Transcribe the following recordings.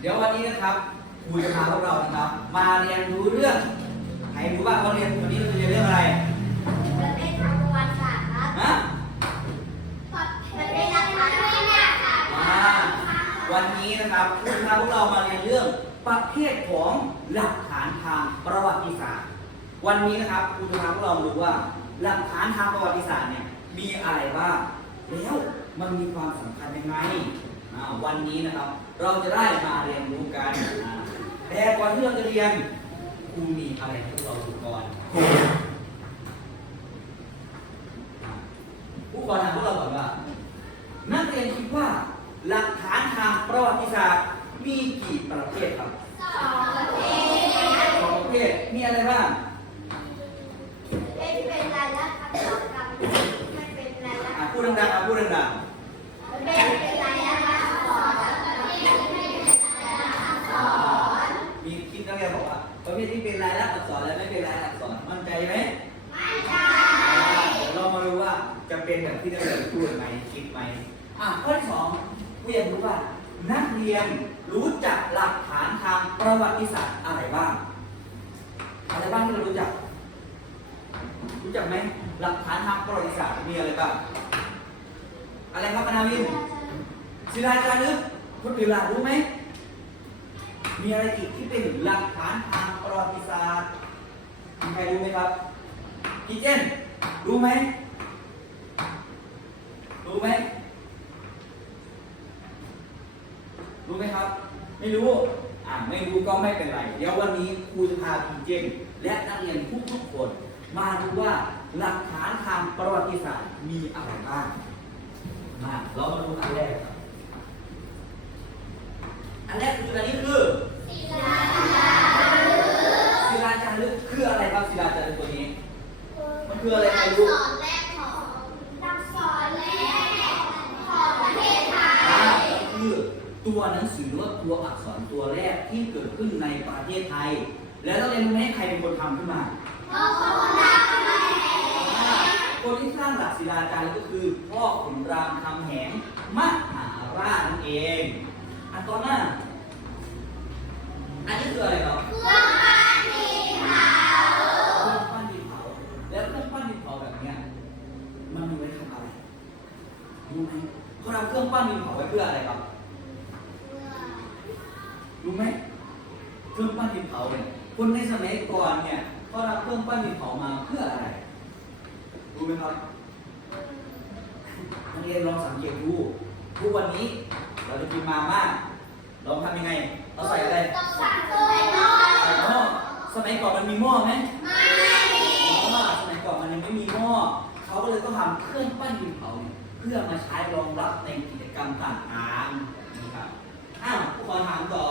เดี๋ยววันนี้นะครับครูจะพาพวกเรานะครับ มาเรียนรู้เรื่องใครรู้บ้างว่าเรียนวันนี้เราจะเรียนเรื่องอะไรประเทศทางประวัติศาสตร์ครับฮะประเทศทางประวัติศาสตร์ครับอ่าวันนี้นะครับครูจะพาพวกเรามาเรียนเรื่องประเภทของหลักฐานทางประวัติศาสตร์ วันนี้นะครับครูจะพาพวกเรามาดูว่า หลักฐานทางประวัติศาสตร์เนี่ยมีอะไรบ้างแล้วมันมีความสำคัญยังไงอ่าวันนี้นะครับ เราจะได้มาเรียนรู้กันอ่าแต่ก่อนที่เราจะเรียนครูมีอะไรให้พวกเราดูก่อนครูขอถามพวกเราก่อนว่า นักเรียนคิดว่าหลักฐานทางประวัติศาสตร์มีกี่ประเภทครับสองประเทศสองประเภทมีอะไรบ้างเป็นเป็นลายลักษณ์อักษรกับไม่เป็นลายลักษอะณ์พูดดังๆอะพูดดังเประเภทที่เป็นลายลักษณ์อักษรและไม่เป็นลายลักษณ์อักษรมั่นใจไหมไม่ใช่เดี๋ยวเรามาดูว่าจะเป็นแบบที่นักเรียนพูดไหมคิดไหมอะข้อที่สองผู้เรียนรู้ว่า นักเรียนรู้จักหลักฐานทางประวัติศาสตร์อะไรบ้างอะไรบ้างที่เรารู้จัก รู้จักไหมหลักฐานทางประวัติศาสตร์มีอะไรบ้างอะไรครับปนาวินศิลาจารึกคนอื่นล่ะรู้ไหม มีอะไรอีกที่เป็นหลักฐานทางประวัติศาสตร์มีใครรู้ไหมครับพี่เจนรู้ไหมรู้ไหมรู้ไหมครับ ไม่รู้อ่าไม่รู้ก็ไม่เป็นไร เดี๋ยววันนี้ครูจะพาพี่เจนและนักเรียนทุกๆคน มาดูว่าหลักฐานทางประวัติศาสตร์มีอะไรบ้างมาเรามาดูอันแรกครับอันแรกคืออันนี้คือศิลาจารึกคืออะไรครับศิลาจารึกตัวนี้ มันคืออะไรใครรู้ อักษรแรกของอักษรแรกของประเทศไท อ่าย คือตัวหนังสือหรือว่าตัวอักษรตัวแรกที่เกิดขึ้นในประเทศไทย แล้วเราเรียนรู้ไหมใคร เป็นคนทำขึ้นมาก็คนรักแม่อ่าคนที่สร้างหลักศิลาจารึกก็คือพ่อขุนรามคำแหงมหาราชนั่นเอง อันต่อหน้า อันนี้คืออะไรครับ เครื่องปั้นดินเผา เครื่องปั้นดินเผา แล้วเครื่องปั้นดินเผาแบบเนี้ยมันมีไว้ทำอะไรรู้ไหมเขาทำเครื่องปั้นดินเผาไว้เพื่ออะไรครับ รู้ไหมเครื่องปั้นดินเผาเนี่ยคนในสมัยก่อนเนี่ย เขาทำเครื่องปั้นดินเผามาเพื่ออะไร รู้ไหมครับนักเรียนลองสังเกตดูทุกวันนี้เราจะกินมาม่าเราทำยังไง เราใส่อะไรต้องสั่งตัวให้น้อยใส่หม้อสมัยก่อนมันมีหม้อไหมไม่มีเพราะว่าสมัยก่อนมันยังไม่มีหม้อเขาก็เลยต้องทำเครื่องปั้นดินเผาเนี่ยเพื่อมาใช้รองรับในกิจกรรมต่างๆนี่ครับอ้าวผู้ขอถามต่อ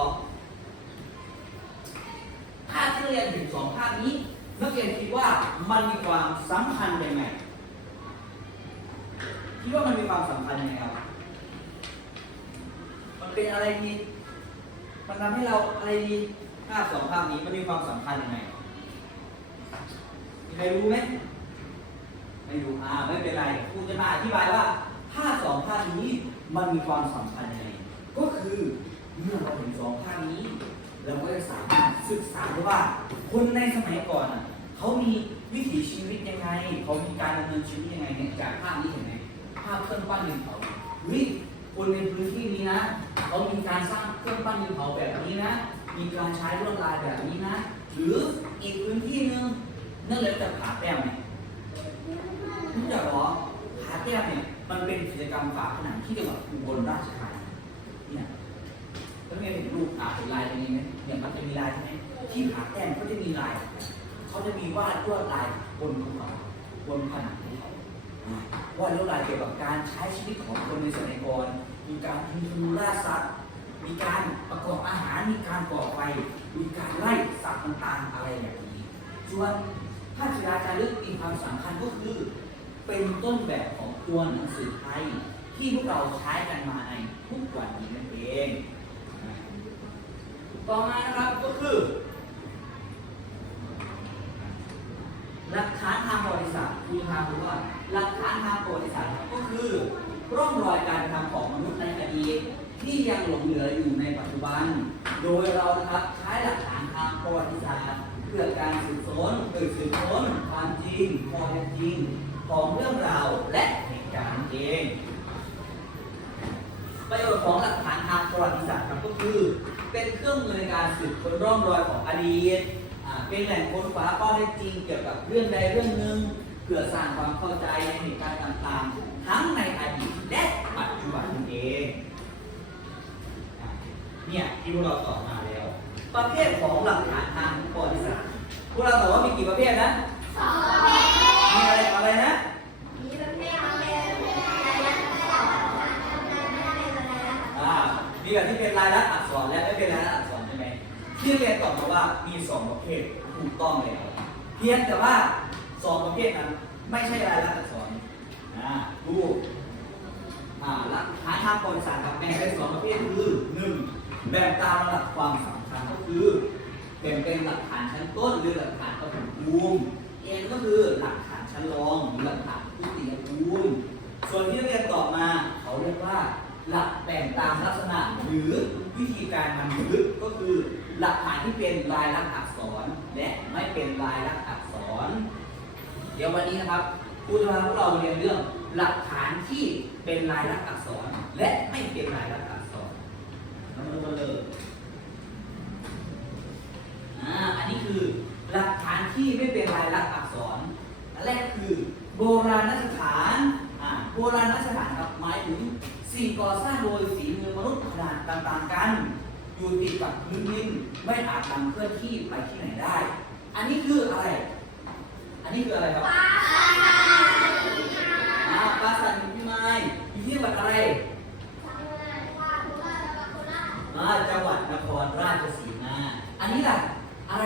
ภาพที่เรียนถึงสองภาพนี้ นักเรียนคิดว่ามันมีความสำคัญยังไงคิดว่ามันมีความสำคัญยังไงครับ มันเป็นอะไรดีมันทำให้เราอะไรดีภาพสองภาพนี้มันมีความสำคัญยังไงมีใครรู้ไหมไม่รู้อ่าไม่เป็นไรครูจะมาอธิบายว่าภาพสองภาพนี้มันมีความสำคัญยังไงก็คือเมื่อเราเห็นสองภาพนี้เราก็จะสามารถศึกษาได้ว่าคนในสมัยก่อนอะ เขามีวิถีชีวิตยังไง เขามีการดำเนินชีวิตยังไงเนี่ยจากภาพนี้เห็นไหมภาพเครื่องปั้นดินเผาเฮ้ยคนในพื้นที่นี้นะเขามีการสร้างเครื่องปั้นดินเผาแบบนี้นะ มีการใช้ลวดลายแบบนี้นะ หรืออีกพื้นที่หนึงนั่นเลยจะผาแต้มเนี่ยรู้จักหรอผาแต้มเนี่ยมันเป็นกิจกรรมฝาผนังที่จังหวัดอุบลราชธานีเนี่ยแล้วไงเห็นรูปอ่าเห็นลายตรงนี้ไหมเนี่ยมันจะมีลายใช่ไหมที่ผาแต้มเขาจะมีลาย เขาจะมีวาดลวดลายบนภูเขาบนผนังภูเขาวาดลวดลายเกี่ยวกับการใช้ชีวิตของคนในสมัยก่อน มีการยิงธนูล่าสัตว์ มีการประกอบอาหาร มีการก่อไฟ มีการไล่สัตว์ต่างๆอะไรแบบนี้ ส่วนภาพศิลาจารึกมีความสำคัญก็คือ เป็นต้นแบบของตัวหนังสือไทยที่พวกเราใช้กันมาในทุกวันนี้นั่นเอง ต่อมานะครับก็คือ หลักฐานทางประวัติศาสตร์คุณทางรู้ว่าหลักฐานทางประวัติศาสตร์ก็คือร่องรอยการกระทำของมนุษย์ในอดีตที่ยังหลงเหลืออยู่ในปัจจุบัน โดยเรานะครับใช้หลักฐานทางประวัติศาสตร์เพื่อการสืบสวนเกิดสืบสวนความจริงข้อเท็จริงของเรื่องราวและเหตุการณ์เองประโยชน์ของหลักฐานทางประวัติศาสตร์ครับก็คือ เป็นเครื่องมือในการสืบค้นร่องรอยของอดีต เป็นแหล่งค้นคว้าข้อเท็จจริงเกี่ยวกับเรื่องใดเรื่องหนึ่งเพื่อสร้างความเข้าใจในเหตุการณ์ต่างๆ ทั้งในอดีตและปัจจุบันนั่นเองอะเนี่ยที่พวกเราตอบมาแล้ว ประเภทของหลักฐานทางประวัติศาสตร์พวกเราตอบว่ามีกี่ประเภทนะสองประเภทมีอะไรอะไรนะมีประเภทอะไรนะสองไม่ได้เป็นอะไรนะอ่ามีแบบที่เป็นลายลักษณ์อักษรและไม่เป็นลายลักษณ์อักษรใช่ไหม ที่เรียนตอบมาว่ามีสองประเภทถูกต้องเลยครับเพียงแต่ว่าสองประเภทนั้นไม่ใช่ลายลักษณ์อักษรอ่าดูอ่าหลักฐาทางประวัติศาร์ครับแบ่งเป็นสองประเภทคือหนึ่งแบ่งตามระดับความสำคัญก็คือแบ่งเป็นหลักฐานชั้นต้นหรือหลักฐานประถมภูมิเอ็นก็คือหลักฐานชั้นรองหรือหลักฐานทุติยภูมิส่วนที่เรียนตอบมาเขาเรียกว่าหลักแบ่งตามลักษณะหรือวิธีการนำลึกก็คือ หลักฐานที่เป็นลายลักษณ์อักษร และไม่เป็นลายลักษณ์อักษร เดี๋ยววันนี้นะครับครูจะพาพวกเราเรียนเรื่องหลักฐานที่เป็นลายลักษณ์อักษร และไม่เป็นลายลักษณ์อักษรเรามาดูกันเลยอ่าอันนี้คือหลักฐานที่ไม่เป็นลายลักษณ์อักษรอันแรกคือโบราณสถานอ่าโบราณสถานครับหมายถึงสิ่งก่อสร้างโดยฝีมือมนุษย์ขนาดต่างๆกัน อยู่ติดกับพื้นดินไม่อาจนำเคลื่อนที่ไปที่ไหนได้ อันนี้คืออะไร อันนี้คืออะไรครับอ่าปราสาทหินพิมายอยู่ที่จังหวัดอะไรอ่าจังหวัดนครราชสีมา อันนี้ล่ะอะไร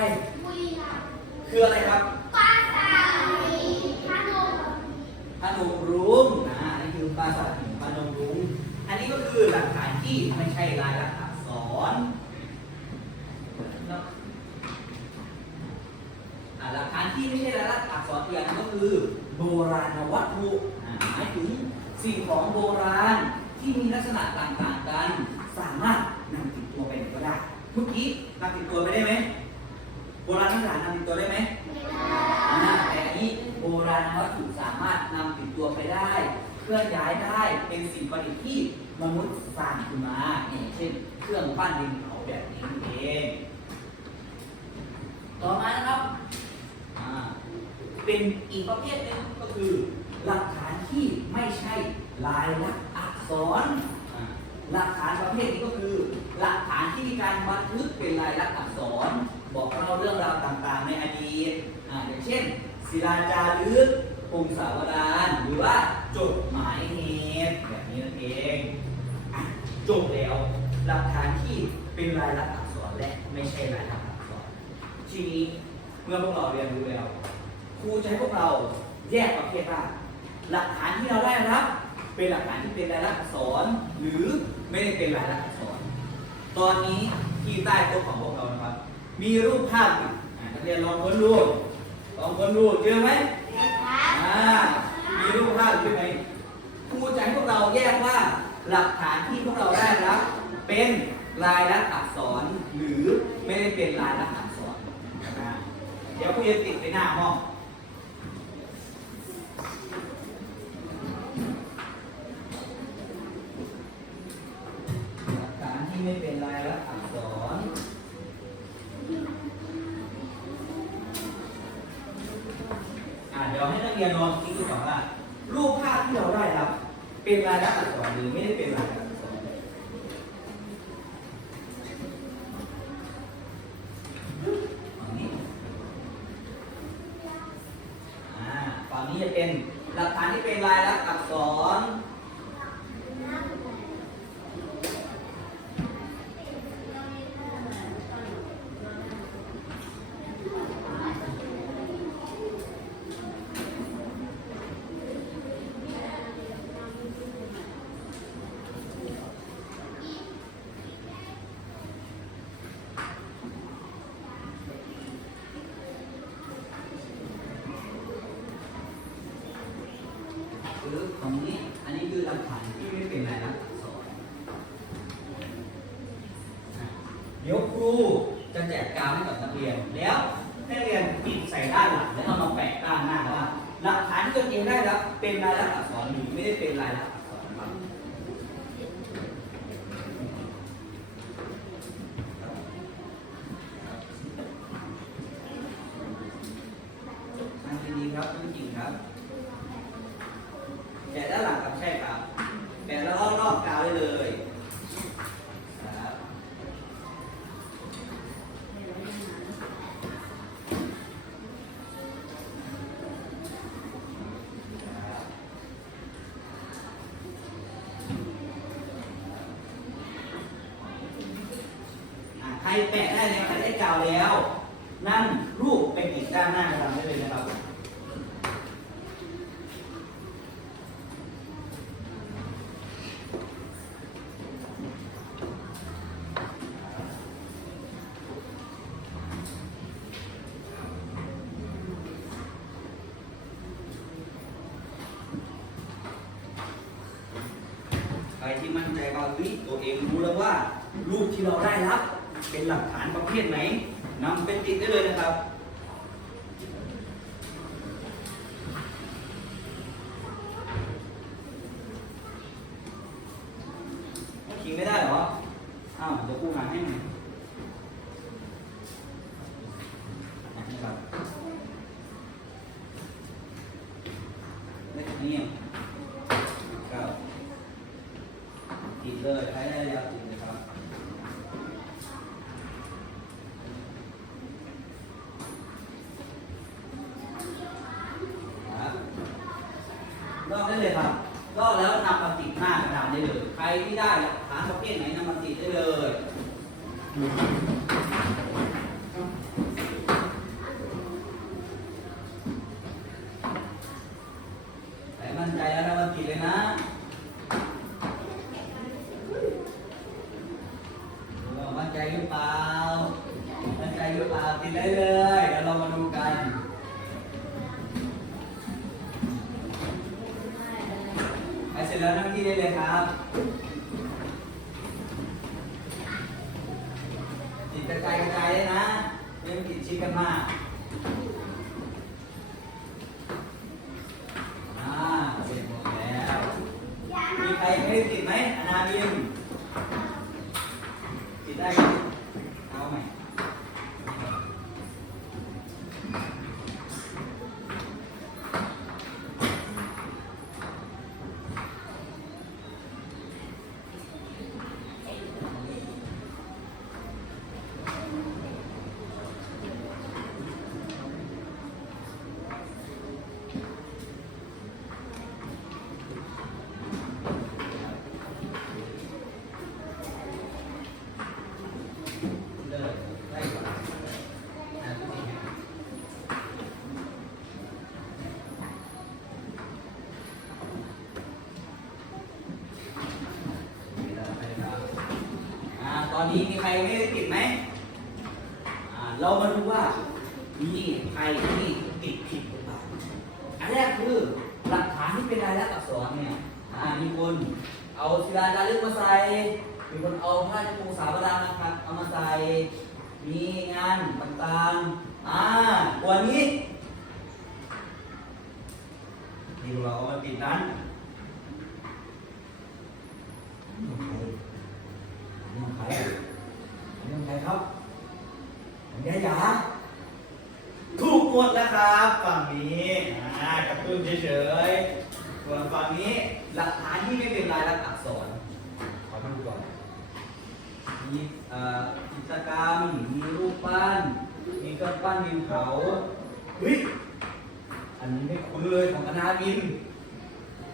คืออะไรครับพนมรุ้งนะอันนี้คือปราสาทหินพนมรุ้ง อันนี้ก็คือหลักฐานที่ไม่ใช่ลายลักษณ์อักษร อ่าหลักฐานที่ไม่ใช่ลายลักษณ์อักษรอีกอย่างหนึงก็คือ โบราณวัตถุอ่าหมายถึงสิ่งของโบราณที่มีลักษณะต่างๆกัน สามารถนำติดตัวไปไหนก็ได้เมื่อกี้นำติดตัวไปได้ไหมโบราณสถานนำติดตัวได้ไหมอ่าแต่อันนี้โบราณวัตถุสามารถนำติดตัวไปได้ เคลื่อนย้ายได้เป็นสิ่งประดิษฐ์ที่มนุษย์สร้างขึ้นมาอย่างเช่น เครื่องปั้นดินเผาแบบนี้เองต่อมานะครับ เป็นอีกประเภทหนึ่งก็คือ หลักฐานที่ไม่ใช่ลายลักษณ์อักษร หลักฐานประเภทนี้ก็คือ หลักฐานที่มีการบันทึกเป็นลายลักษณ์อักษร บอกเล่าเรื่องราวต่างๆ ในอดีตอ่าอย่างเช่น ศิลาจารึกพงศาวดารหรือว่า จดหมายเหตุแบบนี้นั่นเองอะจบแล้ว หลักฐานที่เป็นลายลักษณ์อักษรและไม่ใช่ลายลักษณ์อักษร ทีนี้เมื่อพวกเราเรียนรู้แล้วครูจะให้พวกเราแยกประเภทว่าหลักฐานที่เราได้รับ เป็นหลักฐานที่เป็นลายลักษณ์อักษร หรือไม่ได้เป็นลายลักษณ์อักษร ตอนนี้ที่ใต้โต๊ะของพวกเรานะครับ มีรูปภาพอยู่อ่านักเรียนลองค้นดูลองค้นดูเจอไหมอ่า มีรูปภาพอยู่ไหมครูจะให้พวกเราแยกว่าหลักฐานที่พวกเราได้รับเป็นลายลักษณ์อักษรหรือไม่ได้เป็นลายลักษณ์อักษรอ่าเดี๋ยวครูจะติดไปหน้าห้องหลักฐานที่ไม่เป็นลายลักษณ์อักษร อ่า เดี๋ยวให้นักเรียนลองคิดดูก่อนว่า รูปภาพที่เราได้รับ เป็นรายลักษณ์อักษรหรือไม่ได้เป็นรายลักษณ์อักษรฝั่งนี้อ่าฝั่งนี้จะเป็นหลักฐานที่เป็นลายลักษณ์อักษร หรือของนี้ อันนี้คือหลักฐานที่ไม่เป็นลายลักษณ์อักษร เดี๋ยวครูจะ แจกกาวให้กับนักเรียน แล้วให้นักเรียนติดใส่ด้านหลังแล้วเอามาแปะด้านหน้าว่าหลักฐานที่ตนเองได้รับเป็นลายลักษณ์อักษรหรือไม่ได้เป็นลายลักษณ์อักษรครับนั่งดีๆครับนั่งจริงครับ แกะด้านหลังครับใช่ครับแกะแล้วก็รอบกาวได้เลยครับครับอะใครแปะ ได้แล้วใครได้กาวแล้ว นั่นรูปไปติดด้านหน้ากระดานได้เลยนะครับใครที่มั่นใจว่าเฮ้ยตัวเองรู้แล้วว่ารูปที่เราได้รับ เป็นหลักฐานประเภทไหนนำเป็นติดได้เลยนะครับ ขิงไม่ได้เหรอ อ้าวเดี๋ยวกูหาให้ใหม่นี่ครับเลขนี้เก้าติดเลยใช้ได้ยาวติดเลยครับ ครับลอกได้เลยครับลอกแล้วนำมาติดหน้ากระดานได้เลย ใครที่ได้หลักฐานประเภทไหนนำมาติดได้เลย ใครมั่นใจแล้วนำมาติดเลยนะเออมั่นใจหรือเปล่า มั่นใจหรือเปล่าติดได้เลย เดี๋ยวเรามาดูกัน ไปเสร็จแล้วนั่งที่ได้เลยครับติดกระจายกระจายได้นะ ไม่ต้องติดชิดกันมากอ่าเสร็จหมดแล้ว มีใครไม่ได้ติดไหมอนาบินติดได้ไหมเอาใหม่ เลิกได้ก่อนอะพี่อ่าตอ นี้มีใครไม่ได้ติดไหมเรามาดูว่ามีใครที่ติดผิดหรือเปล่าอันแรกคือหลักฐานที่เป็นลายลักษณ์อักษรเนี่ยมีคนเอาศิลาจารึกมาใส่มีคนเอาผ้าเช็ดมือสาวดำนะครับเอามาใส่มีงานต่างๆอ่าวันนี้ที่เราเอามาติดนั้น รื่องใครเรื่องใครครับของยายาถูกหมดแล้วครับฝั่งนี้อ่ากระตุ้นเฉยๆส่วนฝั่งนี้หลักฐานที่ไม่เป็นลายลักษณ์อักษรขอมาดูก่อนมีกิจกรรมมีรูปปั้น มีเครื่องปั้นดินเผาเฮ้ยอันนี้ไม่คุ้นเลยของคณะบิน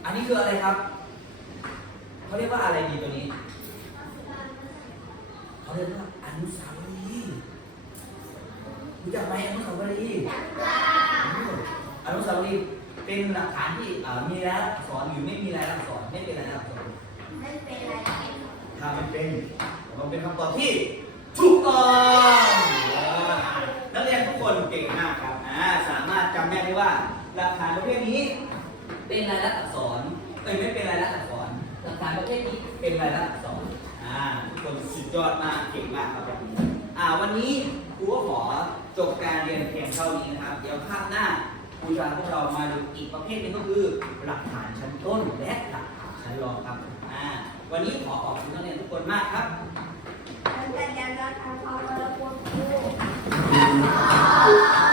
อันนี้คืออะไรครับเขาเรียกว่าอะไรดีตัวนี้ เขาเรียกว่าอนุสาวรีย์รู้จักไหมอนุสาวรีย์อนุสาวรีย์เป็นหลักฐานที่มีรายลักษณ์อักษรหรือไม่มีรายลักษณ์อักษรไม่เป็นรายลักษณ์อักษรไม่เป็นถ้าไมันเป็นมันเป็นคำตอบที่ถูกต้องนักเรียนทุกคนเก่งมากครับสามารถจำได้ไหมว่าหลักฐานประเภทนี้ เป็นลายลักษณ์อักษรเอ้ยไม่เป็นลายลักษณ์อักษรหลักฐานประเภทนี้เป็นลายลักษณ์อักษร คนสุดยอดมากเก่งมากครับวันี้อ่าวันนี้ครูก็ขอจบการเรียนเพียงเท่านี้นะครับ เดี๋ยวภาพหน้าครูจะพวกเรามาดูอีกประเภทนึงก็คือ หลักฐานชั้นต้นและหลักฐานชั้นรองครับอ่าวันนี้ขอขอบคุณนักเรียนทุกคนมากครับอาจารย์รัต์ทองวรพงศ์